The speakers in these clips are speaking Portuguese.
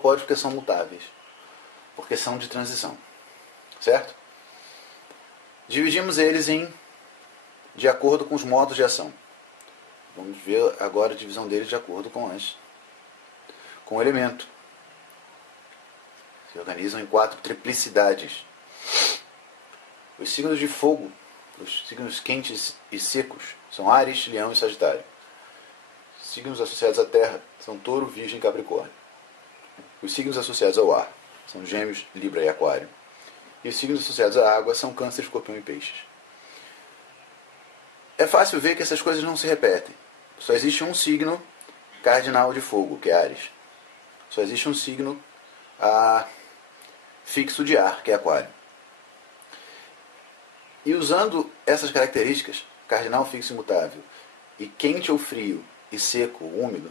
pode porque são mutáveis, porque são de transição, certo? Dividimos eles de acordo com os modos de ação. Vamos ver agora a divisão deles de acordo com o elemento. Se organizam em 4 triplicidades. Os signos de fogo, os signos quentes e secos, são Áries, Leão e Sagitário. Signos associados à Terra são Touro, Virgem e Capricórnio. Os signos associados ao ar são Gêmeos, Libra e Aquário. E os signos associados à água são Câncer, Escorpião e Peixes. É fácil ver que essas coisas não se repetem. Só existe um signo cardinal de fogo, que é Áries. Só existe um signo fixo de ar, que é Aquário. E usando essas características, cardinal, fixo e imutável, e quente ou frio, e seco ou úmido,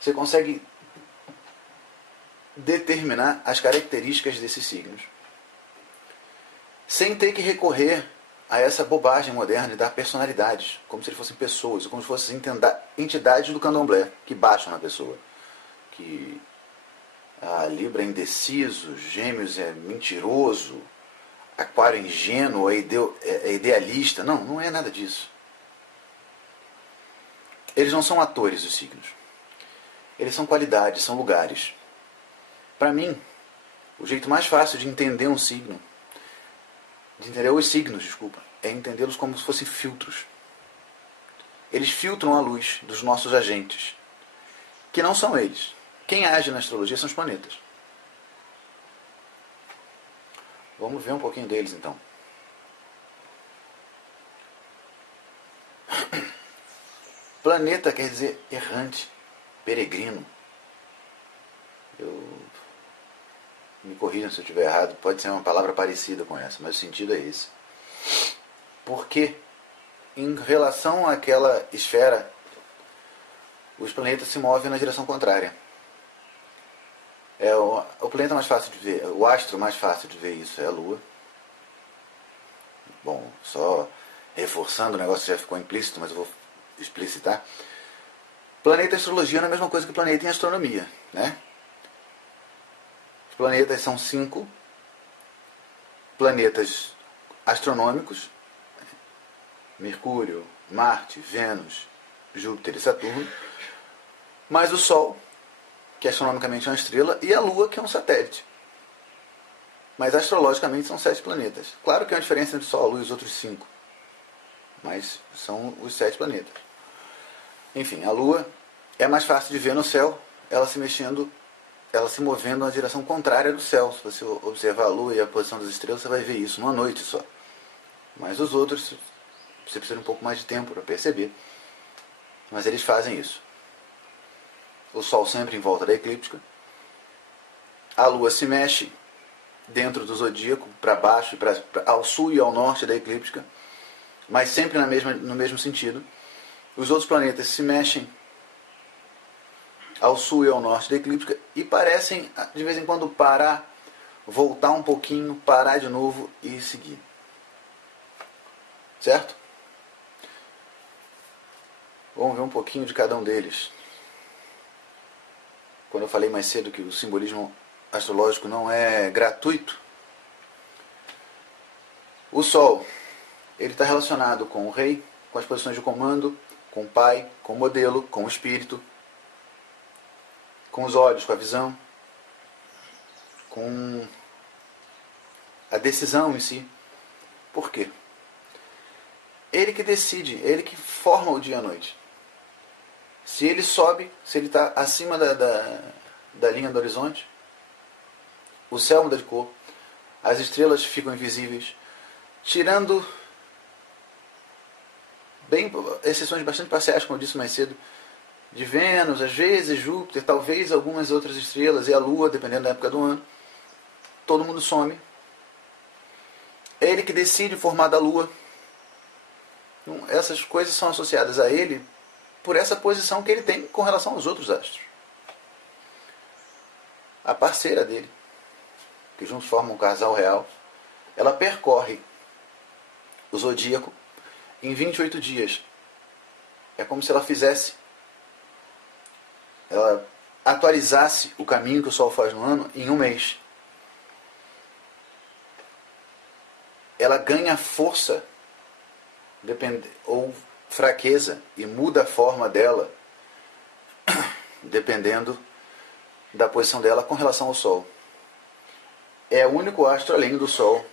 você consegue determinar as características desses signos, sem ter que recorrer a essa bobagem moderna de dar personalidades, como se eles fossem pessoas, como se fossem entidades do candomblé, que baixam na pessoa. Que Libra é indeciso, Gêmeos é mentiroso, Aquário é ingênuo, é idealista. Não, não é nada disso. Eles não são atores, os signos. Eles são qualidades, são lugares. Para mim, o jeito mais fácil de entender um signo, de entender os signos, desculpa, é entendê-los como se fossem filtros. Eles filtram a luz dos nossos agentes, que não são eles. Quem age na astrologia são os planetas. Vamos ver um pouquinho deles, então. Planeta quer dizer errante, peregrino. Me corrijam se eu estiver errado, pode ser uma palavra parecida com essa, mas o sentido é esse. Porque, em relação àquela esfera, os planetas se movem na direção contrária. O planeta mais fácil de ver, o astro mais fácil de ver isso é a Lua. Bom, só reforçando, o negócio já ficou implícito, mas eu vou explicitar. Planeta em astrologia não é a mesma coisa que planeta em astronomia, né? Os planetas são 5 planetas astronômicos: Mercúrio, Marte, Vênus, Júpiter e Saturno, mais o Sol, que astronomicamente é uma estrela, e a Lua, que é um satélite. Mas astrologicamente são 7 planetas. Claro que há uma diferença entre o Sol, a Lua e os outros 5, mas são os 7 planetas. Enfim, a Lua é mais fácil de ver no céu, ela se movendo na direção contrária do céu. Se você observar a Lua e a posição das estrelas, você vai ver isso numa noite só. Mas os outros, você precisa de um pouco mais de tempo para perceber. Mas eles fazem isso. O Sol sempre em volta da eclíptica. A Lua se mexe dentro do zodíaco, para baixo, ao sul e ao norte da eclíptica, mas sempre no mesmo sentido. Os outros planetas se mexem ao sul e ao norte da eclíptica e parecem, de vez em quando, parar, voltar um pouquinho, parar de novo e seguir. Certo? Vamos ver um pouquinho de cada um deles. Quando eu falei mais cedo que o simbolismo astrológico não é gratuito, o Sol, ele está relacionado com o rei, com as posições de comando, com o pai, com o modelo, com o espírito, com os olhos, com a visão, com a decisão em si. Por quê? Ele que decide, ele que forma o dia e a noite. Se ele sobe, se ele está acima da linha do horizonte, o céu muda de cor, as estrelas ficam invisíveis, tirando exceções bastante parciais, como eu disse mais cedo, de Vênus, às vezes Júpiter, talvez algumas outras estrelas, e a Lua, dependendo da época do ano, todo mundo some. É ele que decide o formato da Lua. Então, essas coisas são associadas a ele por essa posição que ele tem com relação aos outros astros. A parceira dele, que juntos formam um casal real, ela percorre o zodíaco em 28 dias. É como se ela atualizasse o caminho que o Sol faz no ano em um mês. Ela ganha força ou fraqueza e muda a forma dela dependendo da posição dela com relação ao Sol. É o único astro além do Sol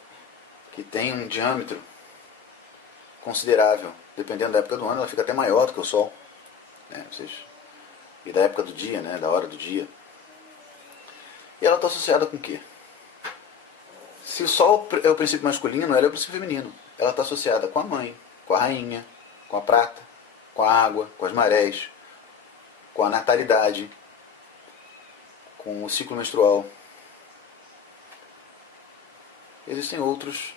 que tem um diâmetro considerável. Dependendo da época do ano, ela fica até maior do que o Sol, né? E da época do dia, né? Da hora do dia. E ela está associada com o quê? Se o Sol é o princípio masculino, ela é o princípio feminino. Ela está associada com a mãe, com a rainha, com a prata, com a água, com as marés, com a natalidade, com o ciclo menstrual. Existem outros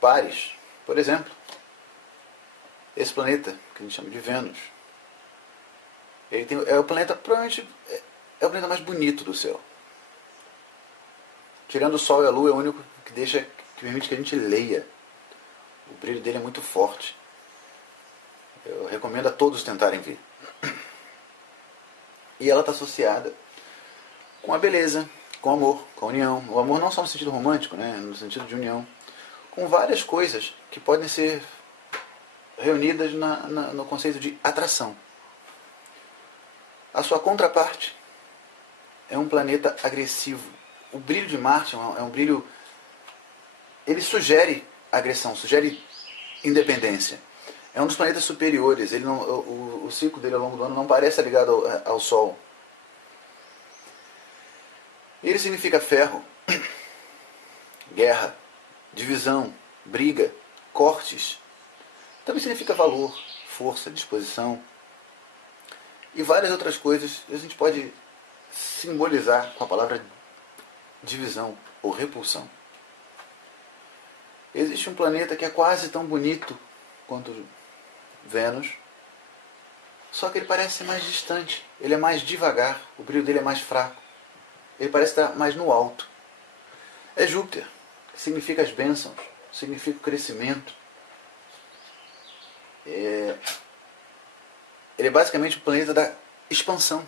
pares. Por exemplo, esse planeta, que a gente chama de Vênus, é o planeta, provavelmente, é o planeta mais bonito do céu. Tirando o Sol e a Lua, é o único que permite que a gente leia. O brilho dele é muito forte. Eu recomendo a todos tentarem ver. E ela está associada com a beleza, com o amor, com a união. O amor não só no sentido romântico, né? No sentido de união. Com várias coisas que podem ser reunidas no conceito de atração. A sua contraparte é um planeta agressivo. O brilho de Marte é um brilho... Ele sugere agressão, sugere independência. É um dos planetas superiores. Ele não, o ciclo dele ao longo do ano não parece ligado ao Sol. Ele significa ferro, guerra, divisão, briga, cortes. Também significa valor, força, disposição. E várias outras coisas a gente pode simbolizar com a palavra divisão ou repulsão. Existe um planeta que é quase tão bonito quanto Vênus, só que ele parece ser mais distante, ele é mais devagar, o brilho dele é mais fraco, ele parece estar mais no alto. É Júpiter, que significa as bênçãos, significa o crescimento. Ele é basicamente o planeta da expansão.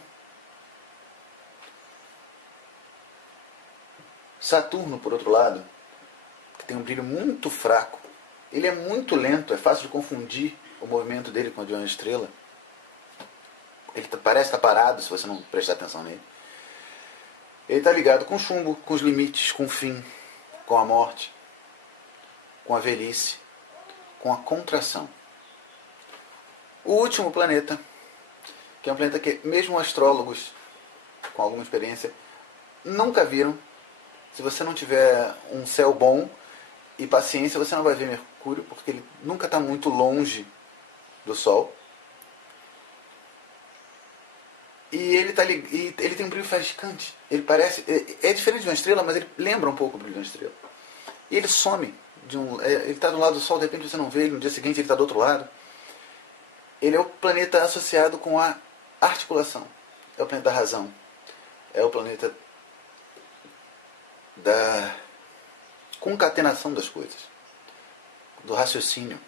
Saturno, por outro lado, que tem um brilho muito fraco, ele é muito lento, é fácil de confundir o movimento dele com o de uma estrela. Ele parece estar parado se você não prestar atenção nele. Ele está ligado com o chumbo, com os limites, com o fim, com a morte, com a velhice, com a contração. O último planeta, que é um planeta que mesmo astrólogos com alguma experiência nunca viram. Se você não tiver um céu bom e paciência, você não vai ver Mercúrio, porque ele nunca está muito longe do Sol. E ele tem um brilho faiscante. Ele parece... É diferente de uma estrela, mas ele lembra um pouco o brilho de uma estrela. E ele some. Ele está do lado do Sol, de repente você não vê ele, no dia seguinte ele está do outro lado. Ele é o planeta associado com a articulação. É o planeta da razão. É o planeta da concatenação das coisas. Do raciocínio.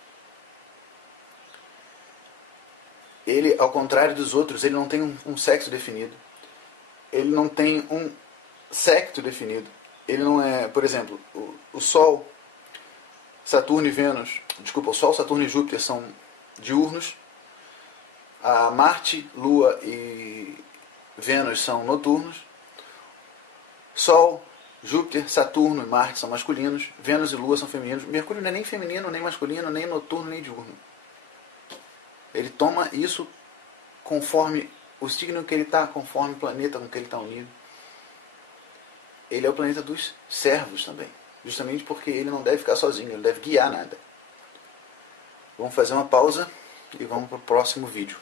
Ele, ao contrário dos outros, ele não tem um sexo definido. Ele não tem um secto definido. Ele não é, por exemplo, o Sol, Saturno e Vênus... Desculpa, o Sol, Saturno e Júpiter são diurnos. A Marte, Lua e Vênus são noturnos. Sol, Júpiter, Saturno e Marte são masculinos. Vênus e Lua são femininos. Mercúrio não é nem feminino, nem masculino, nem noturno, nem diurno. Ele toma isso conforme o signo que ele está, conforme o planeta com que ele está unido. Ele é o planeta dos servos também. Justamente porque ele não deve ficar sozinho, ele não deve guiar nada. Vamos fazer uma pausa e vamos para o próximo vídeo.